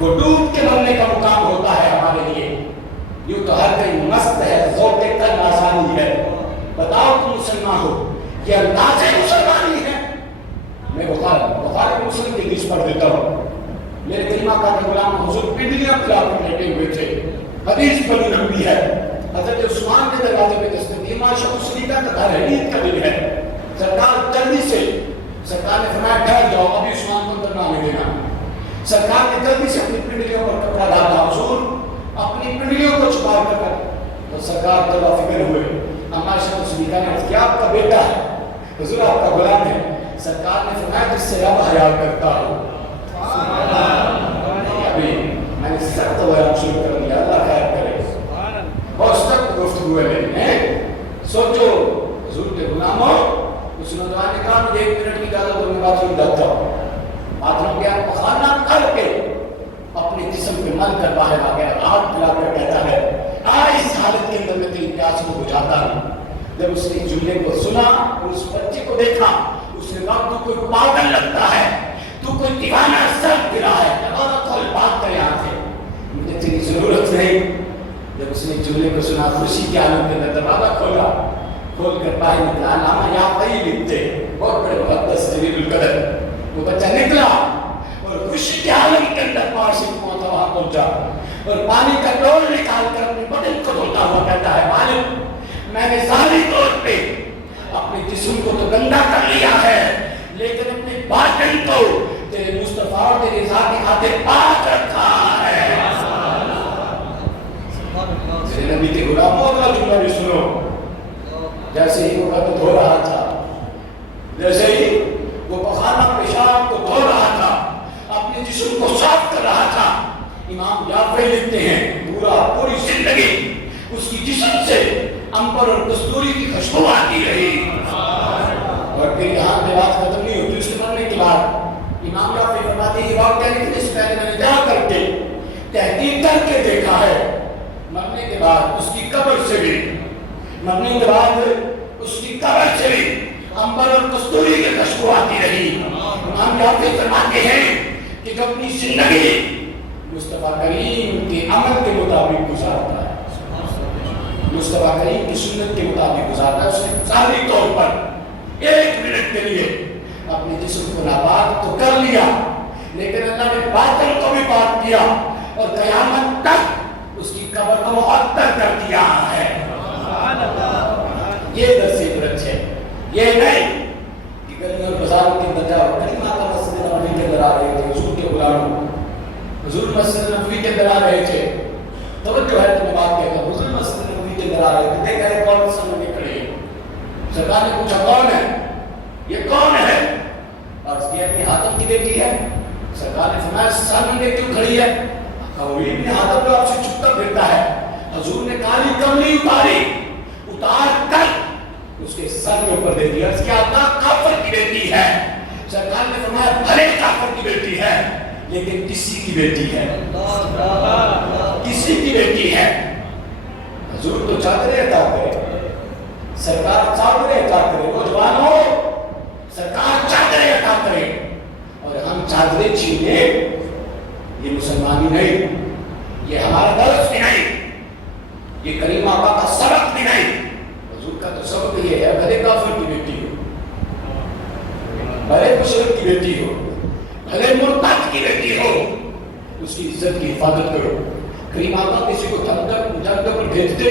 وہ ڈوب کے مرنے کا مقام ہوتا ہے ہمارے لیے۔ یوں تو ہر کوئی مست ہے، ذوق کر آسانی ہے، بتاؤ تم مسلمان ہو، یہ انداز مسلمانی ہے۔ میں بخاری مسلم کی حدیث پڑھ دیتا ہوں، میرے کریم آقا کے غلام حضور پنڈلیاں پھیلا کر لیٹے ہوئے تھے، حدیث بڑی لمبی ہے۔ حضرت عثمان کے دروازے پہ دستک دی، معاشہ مسلیمہ کا گھر ہے، عید کا دن ہے، سرکار جلدی سے، سرکار نے فرمایا ٹھہر جاؤ، ابھی عثمان کو اندر نہ آنے دینا۔ سرکار نے جلدی سے اپنی پنڈلیوں پر کپڑا ڈالا، حضور اپنی پنڈلیوں کو چھپا کر تو سرکار طلبہ فکر ہوئے، اما شاہ مسلیمہ نے کیا آپ کا بیٹا ہے، حضور آپ کا غلام ہے۔ سرکار نے فرمایا جس سے اب حیا کرتا ہوں، ابھی میں نے سخت بیان شروع کر دیا، اللہ خیر کرے، بہت سخت گفتگو ہے میری۔ سوچو حضور کے غلاموں، اس نوجوان نے کہا مجھے 1 منٹ کی اجازت دو، میں بات روم جاتا ہوں۔ بات روم گیا، پخانا کر کے اپنے جسم پہ مل کر باہر آ گیا، آگ پلا کر کہتا ہے اس حالت کے اندر میں تیری پیاس کو بجھاتا ہوں۔ جب اس نے جملے کو سنا اور اس بچے کو دیکھا، اس نے کہا تو کوئی پاگل لگتا ہے، تو کوئی دیوانہ سر گرا ہے، اور کھول بات کر یہاں سے، مجھے تیری ضرورت نہیں۔ جب اس نے جملے کو سنا، خوشی کے عالم کے اندر دروازہ کھولا، کھول کر باہر نکلا، علامہ یہاں وہی لکھتے، بہت بڑے مقدس جلیل القدر۔ وہ بچہ نکلا اور خوشی کے عالم کے اندر پاس پہنچا، وہاں پہنچا اور پانی کا ڈول نکال کر اپنے بدن کو دھوتا ہوا کہتا ہے مالک میں نے ظاہری طور پہ اپنے جسم کو تو گندا کر لیا ہے، لیکن اپنے باطن کو تیرے مصطفیٰ اور تیرے ذات کی خاطر پاک رکھا ہے۔ تیرے نبی کے غلاموں کا جملہ بھی سنو، جیسے ہی وہ گھر دھو رہا تھا، جیسے ہی وہ پخانا پیشاب کو دھو رہا تھا، اپنے جسم کو صاف کر رہا تھا، امام یافعی لکھتے ہیں پوری زندگی اس کی جسم سے امبر اور کستوری کی خوشبو آتی رہی۔ اور پھر یہاں پہ بات ختم نہیں ہوتی، اس کے مرنے کے بعد امام یافعی فرماتے ہیں یہ واقعہ لکھنے سے پہلے میں نے جا کر کے تحقیق کر کے دیکھا ہے، مرنے کے بعد اس کی قبر سے بھی، مرنے کے بعد اس کی قبر سے بھی امبر اور کستوری کی خوشبو آتی رہی۔ امام یافعی فرماتے ہیں کہ جو اپنی زندگی مصطفیٰ کریم کے عمل کے مطابق گزارتا ہے، مصطفیٰ کریم کی سنت کے مطابق گزارتا ہے، اس نے ظاہری طور پر 1 منٹ کے لیے اپنے جسم کو ناپاک تو کر لیا، لیکن اللہ نے باطن کو بھی پاک کیا اور قیامت تک اس کی قبر کو معطر کر دیا ہے۔ یہ درس عبرت ہے، یہ نہیں کہ گلیوں اور بازاروں کے اندر جاؤ۔ کریم آقا مسجد نبوی کے اندر آ رہے تھے، حضور کے غلاموں، حضور مسجد نبوی کے اندر آ رہے تھے، توجہ ہے تمہیں بات کہتا ہوں، حضور مسجد نبوی کے اندر آ رہے تھے، دیکھا ہے کون سامنے کھڑے ہیں، سرکار نے پوچھا کون ہے یہ، کون ہے؟ اور اس کی اپنی حاتم کی بیٹی ہے۔ سرکار نے فرمایا سامنے کیوں کھڑی ہے؟ کہا ابن حاتم جو آپ سے چھپتا پھرتا ہے۔ حضور نے کالی کملی اتار کر اس کے سر کے اوپر دے دیا، اس کی آقا کافر کی بیٹی ہے۔ سرکار نے فرمایا بھلے کافر کی بیٹی ہے لیکن کسی کی بیٹی ہے، کسی کی بیٹی ہے۔ حضور تو چادریں عطا کرے، سرکار چادریں عطا کرے، نوجوانوں سرکار چادریں عطا کرے اور ہم چادریں چھینے، یہ مسلمانی نہیں، یہ ہمارا درس بھی نہیں، یہ کریم آقا کا سبق بھی نہیں۔ حضور کا تو سبق یہ ہے بھلے کافر کی بیٹی ہو، بھلے مشرک کی بیٹی ہو، بھلے مرتد کی بیٹی ہو، اس کی عزت کی حفاظت کرو۔ کریم آقا کسی کو جنگ پر بھیجتے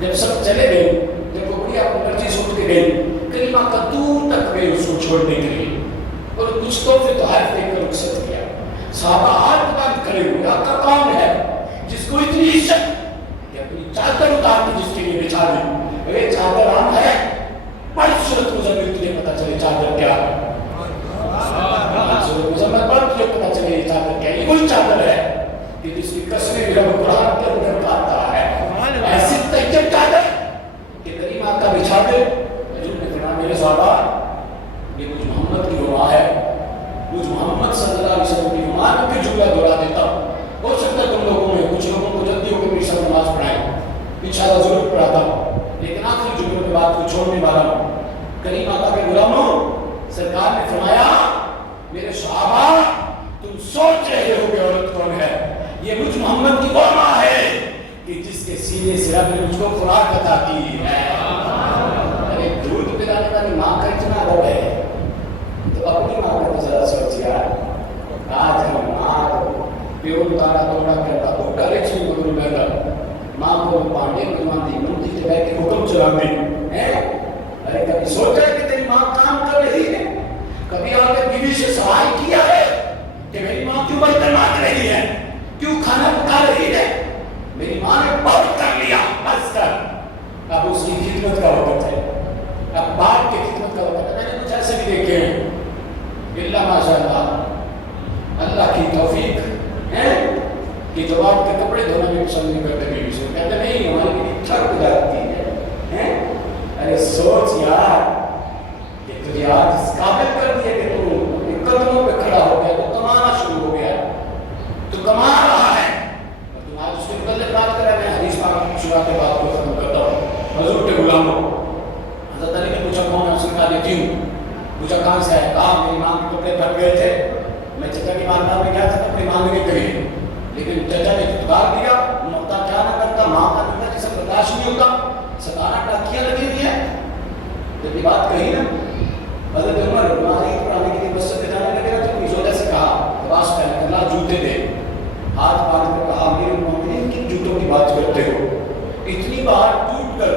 جب سب چلے گئے، جب وہ بڑھیا کو مرضی سے اٹھ کے گئی، کریمہ کا دور تک گئے اس کو چھوڑنے کے لیے، اور کچھ تحفے تحائف دے کر رخصت کیا. صحابہ ہاتھ باندھ کھڑے ہوئے، آپ کا کون ہے جس کو اتنی عزت کہ اپنی چادر اتار کے جس کے لیے بچھا دی؟ ارے چادر عام ہے، پڑھ سورۃ مزمل تجھے پتا چلے چادر کیا ہے. سورۃ مزمل پڑھ تجھے پتا چلے یہ چادر کیا ہے. یہ وہی چادر ہے کہ جس کی قسمیں بھی رب قرآن کے اندر کہتا ہے. ایسی طیب چادر کہ کریمہ کا بچھا دے. حضور نے فرمایا میرے صحابہ یہ مجھ محمد کی گواہ ہے، مجھ محمد صلی اللہ علیہ وسلم کی گواہ میں پھر جملہ دہرا دیتا ہوں. ہو سکتا ہے تم لوگوں میں کچھ لوگوں کو جلدی ہو کے میری سب نماز پڑھائیں، انشاءاللہ ضرور پڑھاتا ہوں، لیکن آخری جملوں کے بعد کو چھوڑنے والا ہوں. کریم آقا کے غلاموں، سرکار نے فرمایا میرے صحابہ تم سوچ رہے ہو کہ عورت کون ہے؟ یہ مجھ محمد کی گواہ ہے کہ جس کے سینے سے رب نے مجھ کو خوراک عطا کی ہے. ارے دودھ پلانے والی ماں کا اتنا رب ہے تو اپنی ماں کا تو ذرا سوچ یار. آج ہم ماں کو پیور تارا توڑا کرتا تو ڈائریکشن کو دور بیٹھا ماں کو پانڈے بنواندی منتی کے بیٹھ کے حکم چلاندی ہے. ارے کبھی سوچا ہے کہ تیری ماں کام کر رہی ہے؟ کبھی آپ نے بیوی سے سوال کیا ہے کہ میری ماں کیوں برتن مانج رہی ہے، کیوں کھانا پکا رہی ہے؟ میری ماں نے بہت کر لیا، بس کر. اب اس کی خدمت کا وقت ہے، اب باپ کی خدمت کا وقت ہے. میں نے کچھ ایسے بھی دیکھے ہیں اللہ ماشاء اللہ کی توفیق ہے کہ جو آپ کے کپڑے دھونا بھی پسند نہیں کرتے بیوی سے، کہتے نہیں ہماری بیوی تھک جاتی ہے. ارے سوچ یار کہ تجھے آج اس قابل کر دیا کہ تو اپنے قدموں پہ کھڑا ہو گیا، تو کمانا شروع ہو گیا، تو کما رہا ہے اور تم آج اس کے متعلق بات کر رہے ہیں. حدیث پاک کی شروعات بات کو ختم کرتا ہوں. حضور کے غلاموں، حضرت علی نے پوچھا کون ہے؟ اس نے کہا دیتی ہوں. پوچھا کہاں سے ہے؟ کہا میری ماں کے کپڑے پھٹ گئے تھے، میں چچا کی مانتا میں کیا تھا کپڑے مانگنے کے لیے، لیکن چچا نے اتبار دیا، محتا کیا نہ کرتا، ماں کا دکھتا جسے برداشت نہیں ہوتا، 17 ٹاکیاں لگی ہوئی ہیں. جب یہ بات کہی نا حضرت عمر نمازی پڑھانے کے لیے مسجد میں جانے لگے نا تو اس وجہ سے کہا لباس پہن کر جوتے دے. ہاتھ باندھ کر کہا میرے مومنین کن جوتوں کی بات کرتے ہو؟ اتنی بار ٹوٹ کر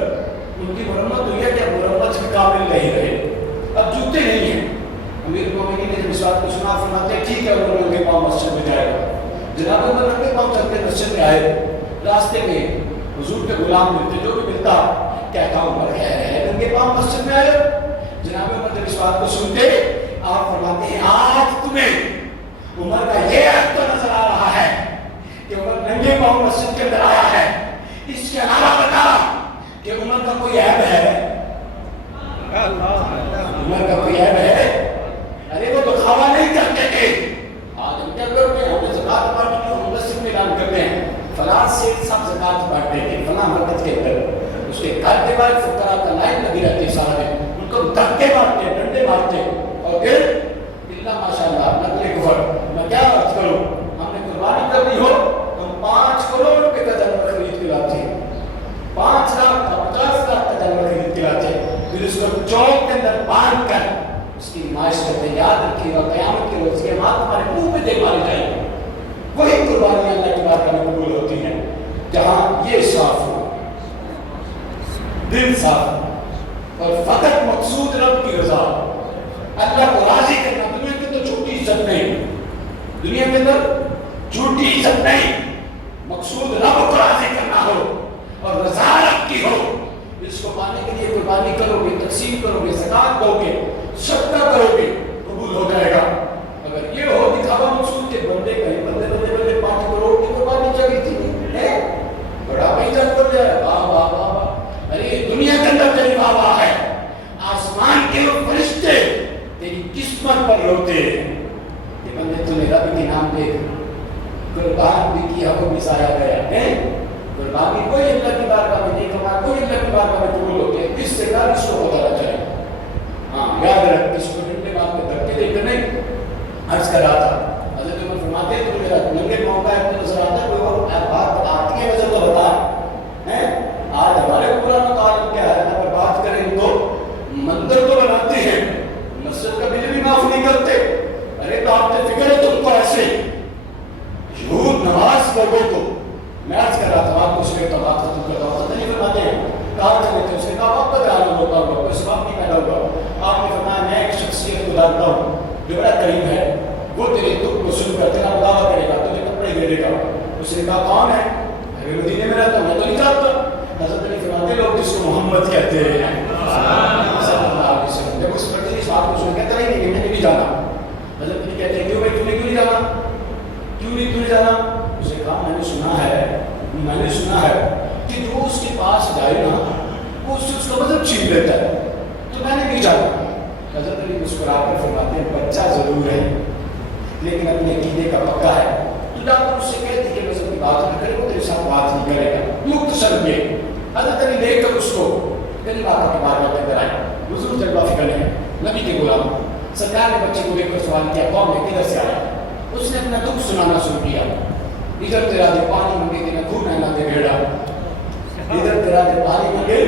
ان کی مرمت ہوئی ہے کہ اب مرمت کے قابل نہیں رہے، اب جوتے نہیں ہیں. امیر المومنین نے جب اس بات کو سنا فرماتے ہیں ٹھیک ہے وہ ننگے پاؤں مسجد میں جائے گا. جناب عمر ننگے پاؤں چلتے مسجد میں آئے، راستے میں حضور کے غلام ملتے، جو بھی ملتا کہتا عمر ہے ننگے پاؤں مسجد میں آئے. جناب عمر جب اس بات کو سنتے آپ فرماتے ہیں آج تمہیں عمر کا یہ عہد تو نظر آ رہا ہے کہ عمر ننگے پاؤں مسجد کے اندر آیا ہے، اس کے علاوہ بتا کہ عمر کا کوئی عیب ہے؟ عمر کا کوئی عیب ہے؟ ارے وہ دکھاوا نہیں کرتے تھے. آج ہم کیا کرتے ہیں؟ ہمیں زکات بانٹنے کو ہم مسجد میں اعلان کرتے ہیں فلاں سے سب زکات بانٹتے تھے فلاں مرکز کے اندر، اس کے گھر کے بعد فقراء کا لائن لگی رہتی سارا دن، ان کو دھکے مارتے ڈنڈے مارتے اور پھر اللہ ماشاء اللہ نقل کفر. میں کیا عرض کروں، ہم نے قربانی کرنی ہو تو ہم 5 کروڑ روپے کا جانور خرید کے لاتے ہیں، 5 لاکھ کا 50 لاکھ کا جانور خرید کے لاتے ہیں، پھر اس کو چوک کے اندر باندھ کر اس کی نمائش کرتے. یاد رکھیے گا قیامت کے روز کے ہاتھ ہمارے منہ پہ دے مارے جائیں گے. وہی قربانیاں اللہ کی بارگاہ میں قبول ہوتی ہیں جہاں یہ صاف ہو، دل صاف اور فقط مقصود رب کی رضا، اللہ کو راضی کرنا. دنیا کے اندر چھوٹی عزت نہیں، دنیا کے اندر چھوٹی عزت نہیں، مقصود رب کو راضی کرنا ہو اور رضا رب کی ہو. اس کو پانے کے لیے قربانی کرو گے، تقسیم کرو گے، زکات دو گے، صدقہ کرو گے، قبول ہو جائے گا. اگر یہ ہو دکھاوا مقصود کے بندے کہیں بندے 5 کروڑ کی قربانی چلی تھی ہے بڑا پیسہ کر جائے، واہ واہ واہ واہ. ارے دنیا کے اندر تیری واہ واہ ہے، آسمان کے وہ فرشتے تیری قسمت پر روتے ہیں کہ بندے تو نے رب کے نام پہ قربان بھی کیا، وہ بھی سایا گیا ہے. قربانی کوئی اللہ کی بارگاہ میں نہیں کما، کوئی اللہ کی بارگاہ میں قبول ہوتی ہے. کس سے کر اس کو پتہ چلے. ہاں یاد رکھ کس کو ڈنڈے مار کے دھکے دے کر نہیں. عرض کر رہا تھا حضرت عمر فرماتے ہیں تو میرا ننگے پاؤں کا اپنے نظر آتا ہے، کوئی اور بات آتی ہے وجہ تو بتا ہے. آج ہمارے قرآن تعلق کیا ہے، اگر بات کریں تو مندر تو بناتے ہیں، مسجد کا بل بھی معاف نہیں کرتے. ارے تو آپ نے فکر ہے تم کو ایسے یہود نماز سے طلاق ختم کرتا ہوں. حضرت علی فرماتے ہیں کہاں چلے تھے؟ اس نے کہا وقت پہ عالم ہوتا ہوا کوئی سبب نہیں پیدا ہوا. آپ نے فرمایا میں ایک شخصیت کو جانتا ہوں جو بڑا قریب ہے, وہ تیرے دکھ کو سن کر تیرا مداوا کرے گا, تجھے کپڑے دے دے گا. اس نے کہا کون ہے؟ اگر مدینے میں رہتا ہوں میں تو نہیں جانتا. حضرت علی فرماتے ہیں لوگ جس کو محمد کہتے ہیں صلی اللہ علیہ وسلم, جب اس مرضی اس بات کو سن کہتا نہیں میں نے نہیں جانا. حضرت علی کہتے ہیں کیوں بھائی تم نے کیوں نہیں جانا, کیوں نہیں جانا؟ اس نے کہا میں نے سنا ہے کہ جو اس کے پاس جائے نا وہ اس سے اس کا مذہب چھین لیتا ہے, تو میں نے نہیں جانا. حضرت علی مسکرا کر فرماتے ہیں بچہ ضرور ہے لیکن اپنے عقیدے کا پکا ہے, تو جا کر اس سے کہتے کہ مذہب کی بات نہ کرے, وہ تیرے ساتھ بات نہیں کرے گا. مختصر میں حضرت علی لے کر اس کو غریب آقا کے بارے میں کر آئے. حضور جلوہ فکر ہے نبی کے غلام. سرکار نے بچے کو دیکھ کر سوال کیا کون ہے, کدھر سے آیا؟ اس نے اپنا دکھ سنانا شروع کیا. ادھر تیرا دے پانی منگے تیرا خون ہے نہ دے بھیڑا, ادھر تیرا دے پانی منگے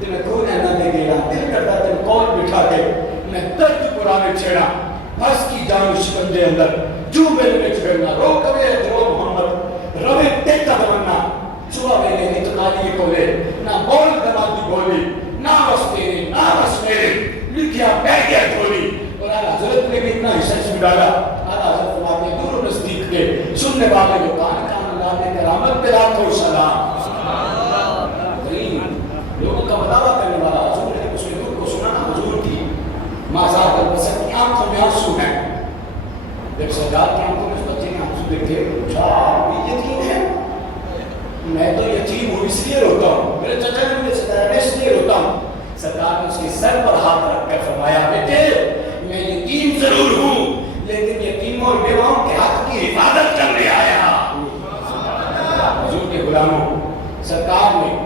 تیرا خون ہے نہ دے بھیڑا. دل کرتا تیرے کول بٹھا کے میں درد پرانے چھیڑا, بس کی جان شکنجے اندر جو میرے میں چھیڑنا, رو کبھی جو محمد روے تیتا تمنا صبح میں نے اتنالی کو لے نہ بول دماغی بولی نہ بس میرے لکھیا پہ گیا ٹھولی. اور آلہ حضرت نے بھی اتنا حصہ اس میں ڈالا. آلہ حضرت فرماتے ہیں دور نزدیک کے سننے والے جو کان اللہ نے کرامت پہ رات کو سلام. لوگوں کا مداوا کرنے والا حضور نے اس کے دور کو سنا نا, حضور کی مازاد البصر کی آنکھوں میں آنسو ہیں. جب سردار کی آنکھوں میں اس بچے نے آنسو دیکھے پوچھا آپ یتیم ہیں؟ میں تو یتیم ہوں اس لیے روتا ہوں, میرے چچا نے مجھے ستایا میں اس لیے روتا ہوں. سردار نے اس کے سر پر ہاتھ رکھ کر فرمایا بیٹے میں یتیم ضرور ہوں لیکن یتیموں اور بیواؤں کے حق کی حفاظت کرنے آیا. حضور کے غلاموں سرکار نے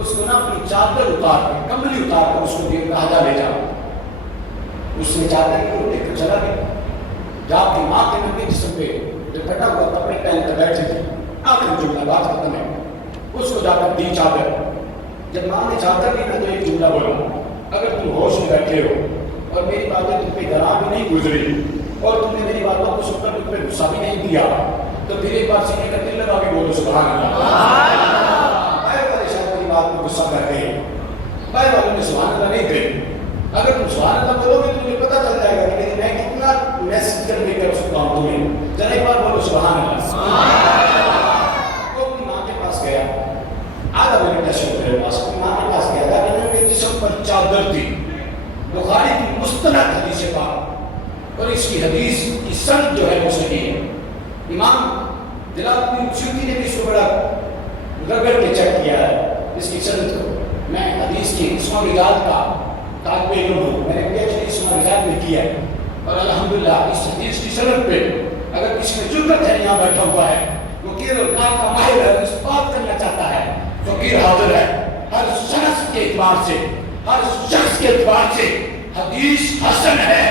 اس کو نا اپنی چادر اتار کر کمبلی اتار کر اس کو دے کہا جا لے جا. اس نے چادر کو لے کر چلا گیا. جا کے ماں کے ننگے جسم پہ لپٹا ہوا کپڑے پہن کر بیٹھے تھے. آخر جملہ بات ختم ہے. اس کو جا کر دی چادر. جب ماں نے چادر دی نا تو ایک جملہ بولا, اگر تم ہوش میں بیٹھے ہو اور میری باتیں تم پہ گراں بھی نہیں گزری اور تم نے میری باتوں کو سن کر تم پہ غصہ بھی نہیں دیا تو پھر ایک بار سینے کا دل لگا کے بولو سبحان اللہ. باہر والے شاید میری بات کو غصہ کر گئے, باہر والوں نے سبحان اللہ نہیں کہی. اگر تم سبحان اللہ بولو گے تو تمہیں پتہ چل جائے گا کہ میں کتنا میسج کر لے کر سکتا ہوں تمہیں. ذرا ایک بار بولو سبحان اللہ. وہ اپنی ماں کے پاس گیا, آدھا منٹ تشریف میرے پاس, اپنی ماں کے پاس گیا تھا کہ میرے جسم پر چادر تھی. بخاری کی مستند حدیث پاک اور اس کی حدیث کی سند جو ہے وہ صحیح ہے. امام جلال الدین سیوطی نے بھی اس کو بڑا رگڑ کے چیک کیا ہے اس کی سند کو. میں حدیث کی اسماء رجال کا طالب علم ہوں, میں نے پی ایچ ڈی اسماء رجال میں کیا ہے اور الحمدللہ اس حدیث کی سند پہ اگر کسی میں جرأت ہے یہاں بیٹھا ہوا ہے وکیل اور کام کا ماہر ہے, اس بات کرنا چاہتا ہے, فقیر حاضر ہے. ہر شخص کے اعتبار سے ہر شخص کے اعتبار سے حدیث حسن ہے.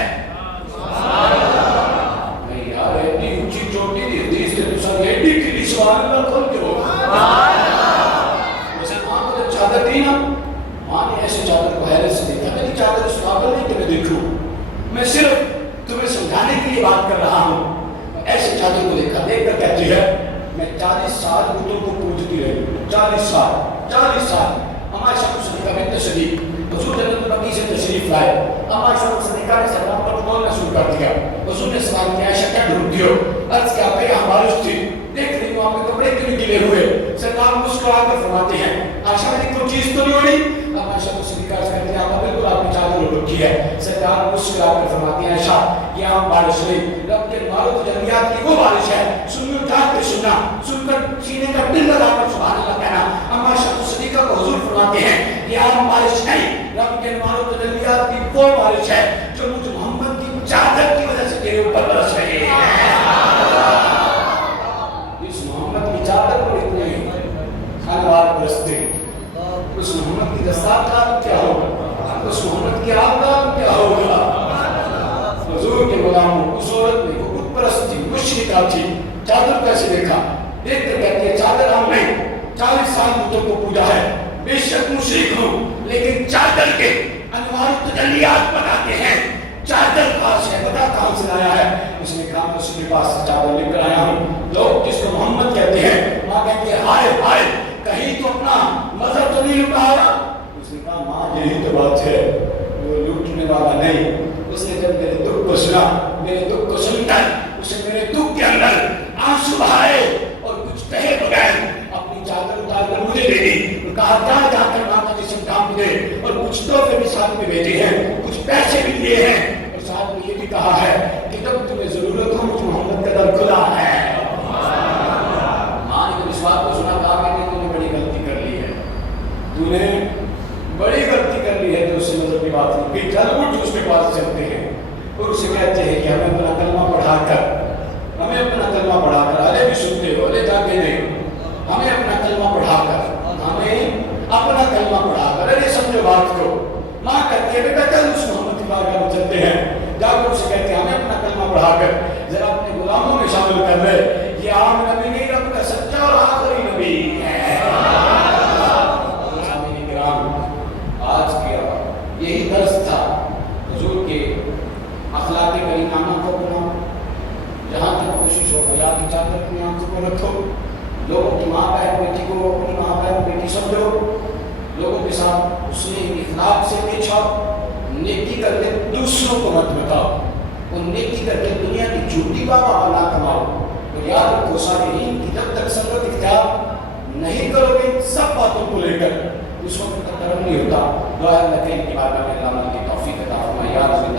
نہیں یار ایڈی اونچی چوٹی دی حدیث سے تو سب ایڈی کی لی سبحان اللہ کھول کے ہو. ویسے ماں کو جب چادر دی نا, ماں نے ایسے چادر کو حیرت سے دیکھا. میری چادر اس قابل نہیں کہ میں دیکھوں, میں صرف تمہیں سمجھانے کے لیے بات کر رہا ہوں. ایسے چادر کو دیکھا, دیکھ کر کہتی ہے میں 40 سال بتوں کو پوجتی رہی. 40 سال ہمارے شخص صدیقہ میں تشریف حضور جنت البقیع سے تشریف لائے. ہمارے شخص صدیقہ نے سلام پر بولنا شروع کر دیا. حضور نے سلام کیا عائشہ کیا ڈھونڈتی ہو؟ عرض کیا کہ یہاں بارش تھی, دیکھ رہی ہوں آپ کے کپڑے کیوں گیلے ہوئے. سرکار مسکرا کر فرماتے ہیں عائشہ میری کوئی چیز تو نہیں ہو رہی؟ عائشہ کو صدیقہ سے کہتے ہیں آپ بالکل آپ کی چادر اڑ رکھی ہے. سرکار مسکرا کر فرماتے ہیں عائشہ یہ عام بارش نہیں, رب کے مارو تجلیات کی وہ بارش ہے. سنو جاگ کے سننا, سن کر سینے کا دل لگا کر سبحان اللہ کہنا. عائشہ صدیقہ کو حضور فرماتے ہیں یہ عام بارش نہیں, رب کے مارو تجلیات کی وہ بارش ہے جو مجھ محمد کی چادر کی وجہ سے تیرے اوپر برس رہی ہے. اس محمد کی چادر پر اتنے خانوار برستے, اس محمد کی دستار کا کیا ہوگا, اس محمد کی آگ کا کیا ہوگا. حضور کے غلاموں اس عورت میں وہ بت پرست تھی, مشرکہ تھی. چادر کیسے دیکھا, دیکھ کر کہتی ہے چادر ہم نہیں, 40 سال بتوں کو پوجا ہے, بے شک مشرک ہوں لیکن چادر کے انوار تجلیات بتاتے ہیں. چادر خاص ہے, پتا کہاں سے لایا ہے. اس نے کہا میں اس کے پاس چادر لے کر آیا ہوں. لوگ جس کو محمد کہتے ہیں, ماں کہتی ہے ہائے ہائے کہیں تو دیے ہیں اور ساتھ میں یہ بھی کہا ہے کہ جب تمہیں ضرورت ہو مجھ محمد کا در کھلا ہے. ماں نے اس بات کو سنا کہا کہ تو نے بڑی غلطی کر لی ہے, تو نے بڑی غلطی کر لی ہے, تو اس سے مذہب کی بات نہیں کہ چل اٹھ اس کے پاس چلتے ہیں اور اسے کہتے ہیں کہ ہمیں اپنا کلمہ پڑھا کر ارے بھی سنتے ہو ارے جاتے نہیں, ہمیں اپنا کلمہ پڑھا کر ارے سمجھو بات کو. ماں کہتی ہے بیٹا چل اس محمد کی بارگاہ میں چلتے ہیں, جا کر اسے کہتے ہیں ہمیں اپنا کلمہ پڑھا کر ذرا اپنے غلاموں میں شامل کر لے, یہ عام نبی نہیں رب کا سچا اور آخری نبی ہے. سامعین کرام, آج کا یہی درس تھا حضور کے اخلاق کریمانہ کو بناؤ. جہاں تک کوشش ہو حیات کی چادر اپنی آنکھوں کو رکھو, لوگوں کی ماں بہن بیٹی کو اپنی ماں بہن بیٹی سمجھو, لوگوں کے ساتھ اس نے اخلاق سے پیش آؤ, نیکی کر کے دوسروں کو مت بتاؤ, اور نیکی کر کے دنیا کی جھوٹی بابا نہ کماؤ. اور یاد رکھو صابرین کی جب تک سنگت اختیار نہیں کرو گے سب باتوں کو لے کر اس وقت تک کرم نہیں ہوتا. دعا اللہ کریم کی بارگاہ میں اللہ کی توفیق عطا فرمائے.